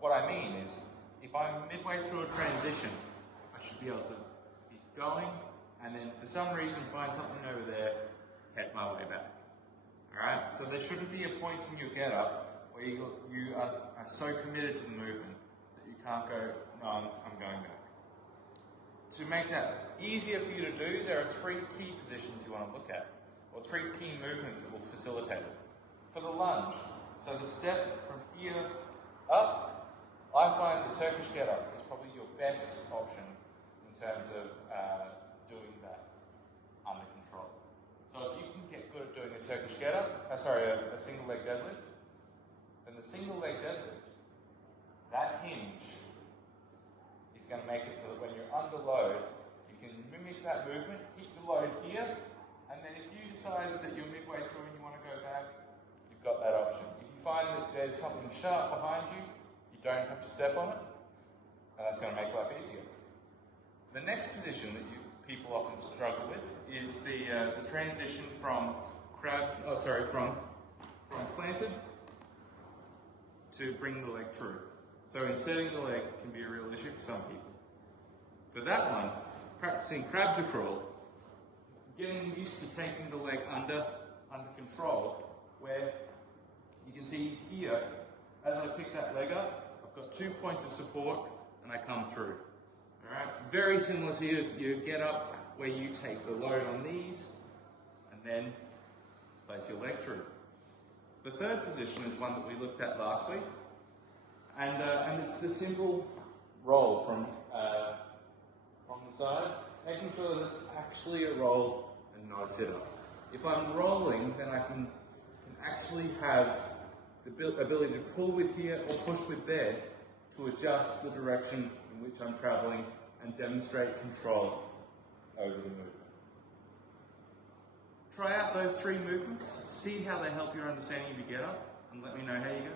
what I mean is, if I'm midway through a transition, I should be able to keep going, and then for some reason find something over there, head my way back. Alright, so there shouldn't be a point in your get up where you are so committed to the movement that you can't go, no, I'm going back. To make that easier for you to do, there are three key positions you want to look at, or three key movements that will facilitate it. For the lunge, so the step from here up, I find the Turkish get up is probably your best option in terms of doing that under control. So if you can get good at doing a Turkish get up, a single leg deadlift, then the single leg deadlift, that hinge is going to make it so that when you're under load, you can mimic that movement, keep the load here, and then if you decide that you're midway through and you want to go back, you've got that option. If you find that there's something sharp behind you, you don't have to step on it, and that's going to make life easier. The next position that people often struggle with is the transition from planted to bring the leg through. So inserting the leg can be a real issue for some people. For that one, practicing crab to crawl, getting used to taking the leg under control, where you can see here, as I pick that leg up, I've got 2 points of support and I come through. Alright, very similar to your get up where you take the load on these and then place your leg through. The third position is one that we looked at last week, and it's the simple roll from the side, making sure that it's actually a roll and not a sit-up. If I'm rolling, then I can actually have the ability to pull with here or push with there to adjust the direction in which I'm traveling and demonstrate control over the movement. Try out those three movements, see how they help your understanding of your get up, and let me know how you go.